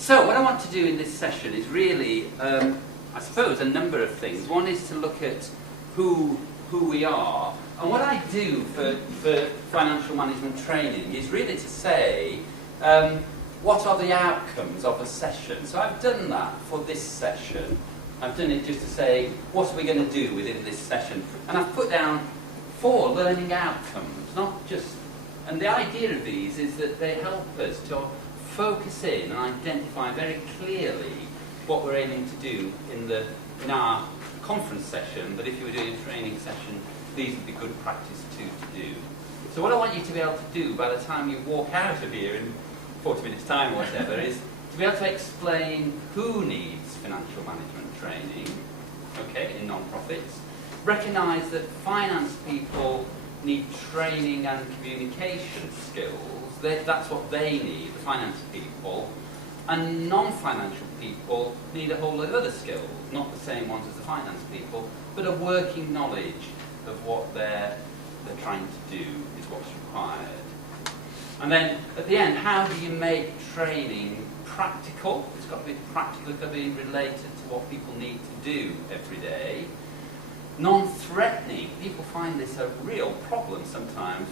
So what I want to do in this session is really, I suppose, a number of things. One is to look at who we are. And what I do for financial management training is really to say, what are the outcomes of a session? So I've done that for this session. I've done it just to say, what are we going to do within this session? And I've put down 4 learning outcomes, not just... And the idea of these is that they help us to focus in and identify very clearly what we're aiming to do in our conference session, but if you were doing a training session, these would be good practice to do. So what I want you to be able to do by the time you walk out of here in 40 minutes time or whatever is to be able to explain who needs financial management training, okay, in non-profits, recognise that finance people need training and communication skills. That's what they need, the finance people. And non-financial people need a whole lot of other skills, not the same ones as the finance people, but a working knowledge of what they're trying to do is what's required. And then at the end, how do you make training practical? It's got to be practical, it's got to be related to what people need to do every day. Non-threatening. People find this a real problem sometimes.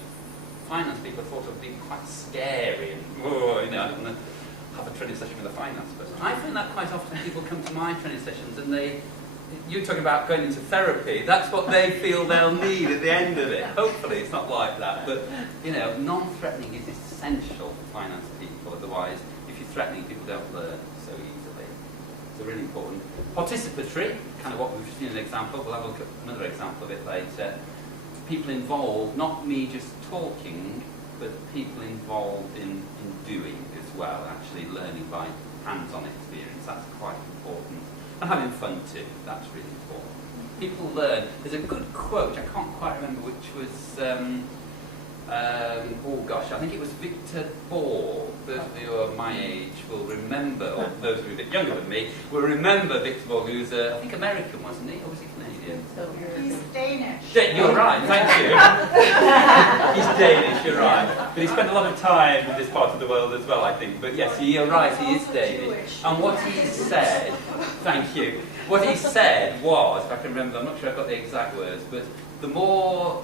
Finance people thought it would be quite scary and, oh, you know, I'm going to have a training session with a finance person. I find that quite often people come to my training sessions and you're talking about going into therapy, that's what they feel they'll need at the end of it. Hopefully it's not like that, but, you know, non-threatening is essential for finance people, otherwise if you're threatening, people don't learn so easily. So really important. Participatory, kind of what we've seen an example, we'll have a look at another example of it later. People involved, not me just talking, but people involved in doing as well, actually learning by hands-on experience. That's quite important. And having fun too, that's really important. People learn. There's a good quote, I can't quite remember which was, oh gosh, I think it was Victor Bohr. Those of you who are my age will remember, or those who are a bit younger than me, will remember Victor Bohr, who was, I think, American, wasn't he? Or was he Canadian? He's Danish. You're right, thank you. He's Danish, you're right. But he spent a lot of time in this part of the world as well, I think. But yes, you're right, he is Danish. And what he said, thank you, what he said was, if I can remember, I'm not sure I've got the exact words, but the more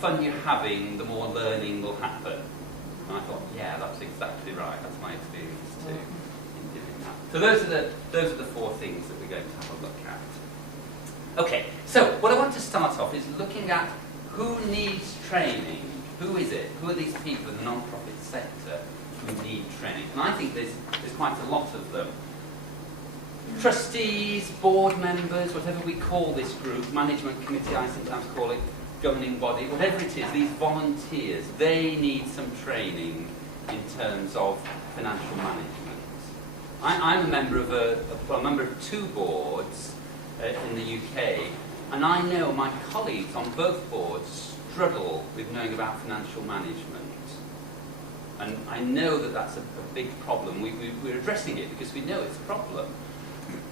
fun you're having, the more learning will happen. And I thought, yeah, that's exactly right. That's my experience too in doing that. So those are the 4 things that we're going to have a look at. Okay, so what I want to start off is looking at who needs training. Who is it? Who are these people in the non-profit sector who need training? And I think there's quite a lot of them. Trustees, board members, whatever we call this group, management committee, I sometimes call it, governing body, whatever it is, these volunteers, they need some training in terms of financial management. I'm a member of a member of 2 boards in the UK, and I know my colleagues on both boards struggle with knowing about financial management. And I know that that's a big problem. We're addressing it because we know it's a problem.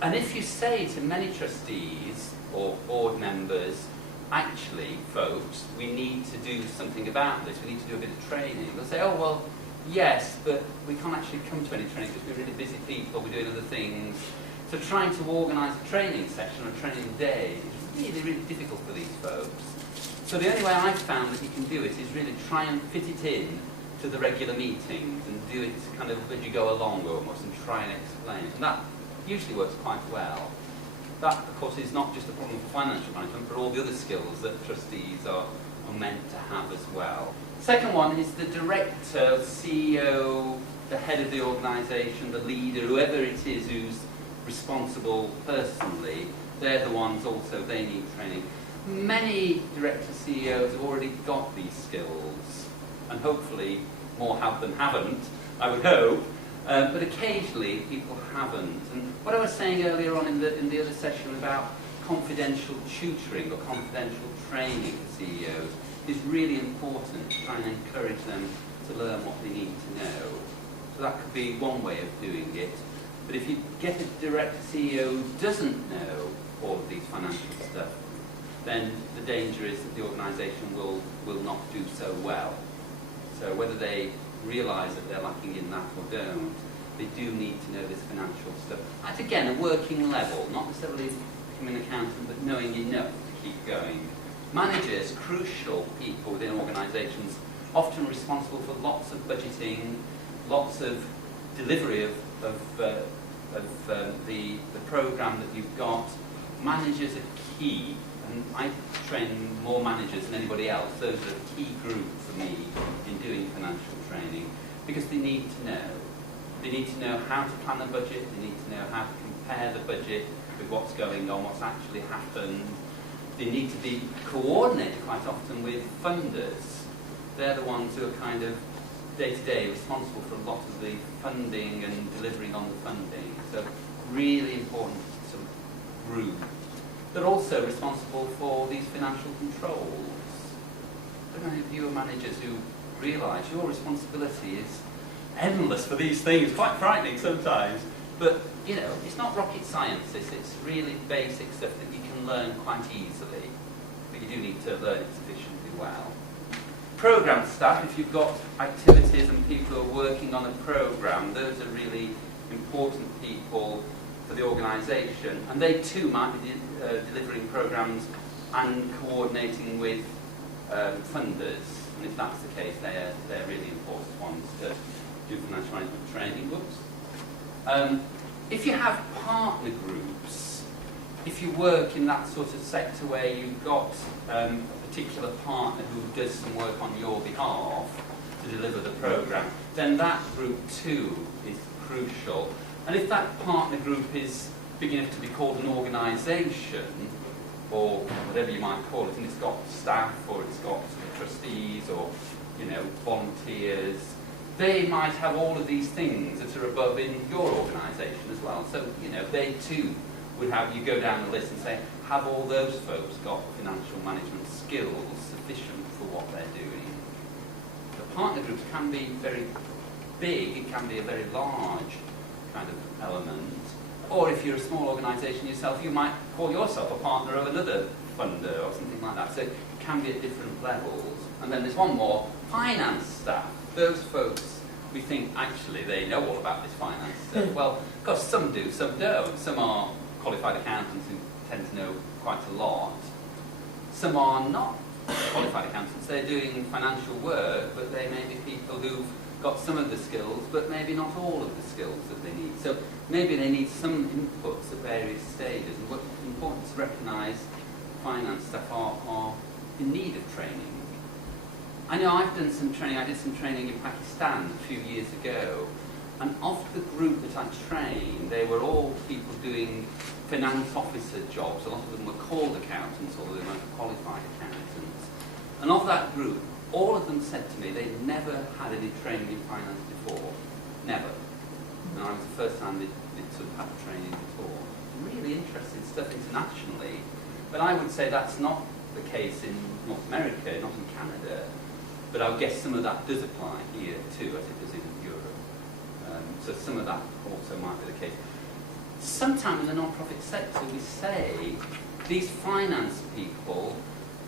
And if you say to many trustees or board members, actually, folks, we need to do something about this, we need to do a bit of training, they'll say, oh, well, yes, but we can't actually come to any training because we're really busy people, we're doing other things. So trying to organise a training session or a training day is really, really difficult for these folks. So the only way I've found that you can do it is really try and fit it in to the regular meetings and do it kind of as you go along almost and try and explain it. And that usually works quite well. That, of course, is not just a problem for financial management, but all the other skills that trustees are meant to have as well. Second one is the director, CEO, the head of the organisation, the leader, whoever it is who's responsible personally, they're the ones also, they need training. Many directors, CEOs have already got these skills, and hopefully more have than haven't, I would hope. But occasionally people haven't. And what I was saying earlier on in the other session about confidential tutoring or confidential training for CEOs is really important to try and encourage them to learn what they need to know. So that could be one way of doing it. But if you get a director CEO who doesn't know all of these financial stuff, then the danger is that the organisation will not do so well. So whether they realise that they're lacking in that or don't, They do need to know this financial stuff. At, again, a working level, not necessarily becoming an accountant, but knowing enough to keep going. Managers, crucial people within organisations, often responsible for lots of budgeting, lots of delivery of the programme that you've got. Managers are key, and I train more managers than anybody else. Those are a key group for me in doing financial training, because they need to know. They need to know how to plan a budget, they need to know how to compare the budget with what's going on, what's actually happened. They need to be coordinated quite often with funders. They're the ones who are kind of day-to-day responsible for a lot of the funding and delivering on the funding. So really important sort of group. They're also responsible for these financial controls. There are many of you are managers who realise your responsibility is endless for these things, quite frightening sometimes. But, you know, it's not rocket science, it's really basic stuff that you can learn quite easily. But you do need to learn it sufficiently well. Programme staff, if you've got activities and people who are working on a programme, those are really important people for the organisation, and they too might be delivering programmes and coordinating with funders, and if that's the case, they're really important ones to do financial management training. If you have partner groups, if you work in that sort of sector where you've got a particular partner who does some work on your behalf to deliver the programme, then that group too is crucial. And if that partner group is big enough to be called an organisation, or whatever you might call it, and it's got staff, or it's got trustees, or, you know, volunteers, they might have all of these things that are above in your organisation as well. So, you know, they too would have, you go down the list and say, have all those folks got financial management skills sufficient for what they're doing? The partner groups can be very big, it can be a very large kind of element. Or if you're a small organisation yourself, you might call yourself a partner of another funder or something like that. So it can be at different levels. And then there's one more, finance staff. Those folks, we think actually they know all about this finance stuff. Well, of course some do, some don't. Some are qualified accountants who tend to know quite a lot. Some are not qualified accountants. They're doing financial work, but they may be people who've got some of the skills, but maybe not all of the skills that they need. So maybe they need some inputs at various stages. And what's important to recognise, finance staff are in need of training. I know I've done some training, I did some training in Pakistan a few years ago, and of the group that I trained, they were all people doing finance officer jobs. A lot of them were called accountants, although they weren't qualified accountants. And of that group, all of them said to me they'd never had any training in finance before. Never. And I was the first time they'd sort of had training before. Really interesting stuff internationally. But I would say that's not the case in North America, not in Canada. But I would guess some of that does apply here too, as it does in Europe. So some of that also might be the case. Sometimes in the non-profit sector we say these finance people,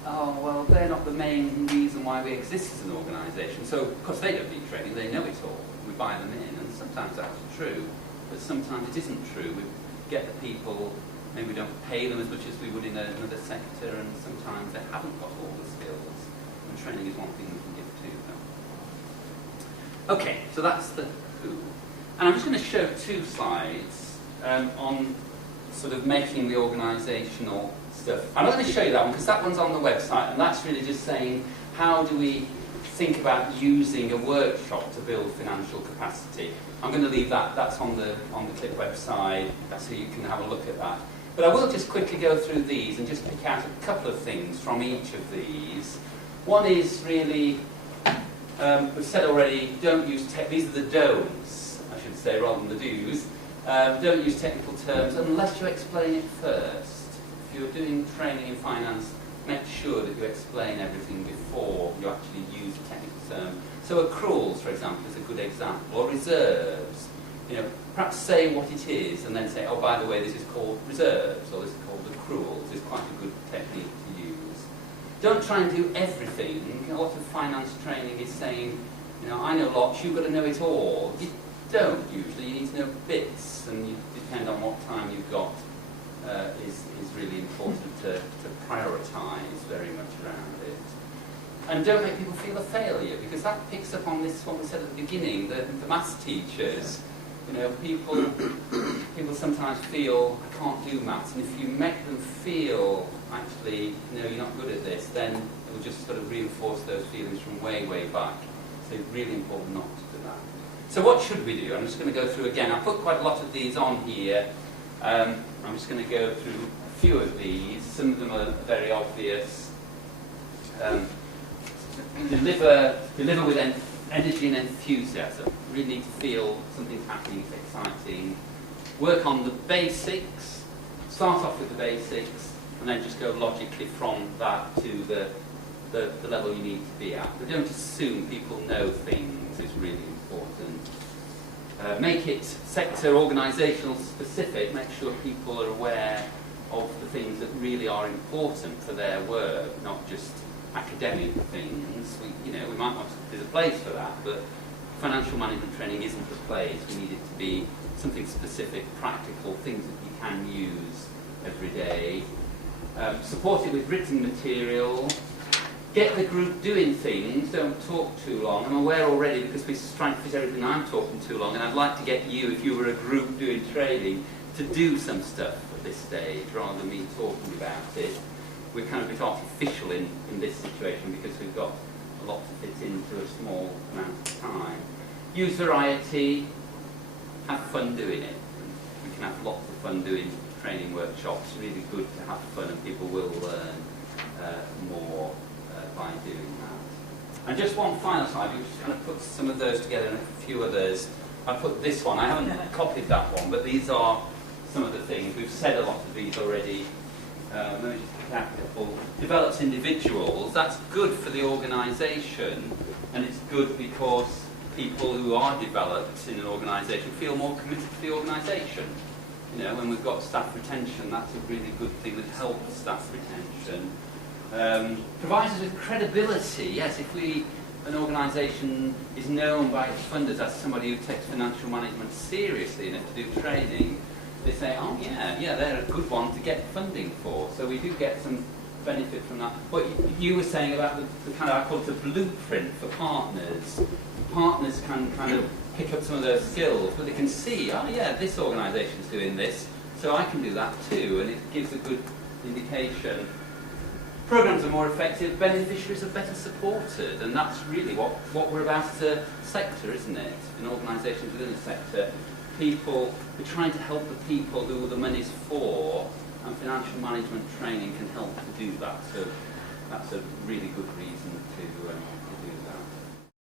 oh, well, they're not the main reason why we exist as an organisation. So, of course, they don't need training, they know it all. We buy them in, and sometimes that's true, but sometimes it isn't true. We get the people, maybe we don't pay them as much as we would in another sector, and sometimes they haven't got all the skills, and training is one thing we can give to them. Okay, so that's the who. And I'm just going to show two slides on sort of making the organisational stuff. I'm not going to show you that one because that one's on the website, and that's really just saying how do we think about using a workshop to build financial capacity. I'm going to leave that, that's on the CLIP website, so you can have a look at that. But I will just quickly go through these and just pick out a couple of things from each of these. One is really, we've said already, don't use these are the don'ts, I should say, rather than the do's. Don't use technical terms unless you explain it first. If you're doing training in finance, make sure that you explain everything before you actually use a technical term. So accruals, for example, is a good example, or reserves. You know, perhaps say what it is and then say, oh, by the way, this is called reserves, or this is called accruals. It's quite a good technique to use. Don't try and do everything. A lot of finance training is saying, you know, I know lots, you've got to know it all. don't usually. You need to know bits, and you depend on what time you've got. Is really important to prioritise very much around it. And don't make people feel a failure, because that picks up on this what we said at the beginning, the maths teachers. You know, people sometimes feel, I can't do maths, and if you make them feel, actually, no, you're not good at this, then it will just sort of reinforce those feelings from way, way back. So it's really important not to do that. So what should we do? I'm just going to go through again. I put quite a lot of these on here. I'm just going to go through a few of these. Some of them are very obvious. Deliver with energy and enthusiasm. Really need to feel something's happening, it's exciting. Work on the basics. Start off with the basics, and then just go logically from that to the level you need to be at. But don't assume people know things is really important. Make it sector organisational specific. Make sure people are aware of the things that really are important for their work, not just academic things. We might want to, there's a place for that, but financial management training isn't the place. We need it to be something specific, practical, things that you can use every day. Support it with written material. Get the group doing things, don't talk too long. I'm aware already, because we're trying to fit everything, I'm talking too long, and I'd like to get you, if you were a group doing training, to do some stuff at this stage, rather than me talking about it. We're kind of a bit artificial in this situation, because we've got a lot to fit into a small amount of time. Use variety, have fun doing it. We can have lots of fun doing training workshops, really good to have fun, and people will learn more by doing that. And just one final slide, we're just going to put some of those together and a few others. I put this one, I haven't copied that one, but these are some of the things. We've said a lot of these already. Let me just pick out a couple. Develops individuals, that's good for the organisation, and it's good because people who are developed in an organisation feel more committed to the organisation. You know, when we've got staff retention, that's a really good thing that helps staff retention. Provides us with credibility. Yes, if an organisation is known by its funders as somebody who takes financial management seriously enough to do training, they say, oh yeah, they're a good one to get funding for. So we do get some benefit from that. What you were saying about the kind of, I call it the blueprint for partners. Partners can kind of pick up some of those skills, but they can see, oh yeah, this organisation's doing this, so I can do that too, and it gives a good indication. Programs are more effective, beneficiaries are better supported, and that's really what we're about as a sector, isn't it? In organisations within the sector, we're trying to help the people who the money's for, and financial management training can help to do that. So that's a really good reason to do that.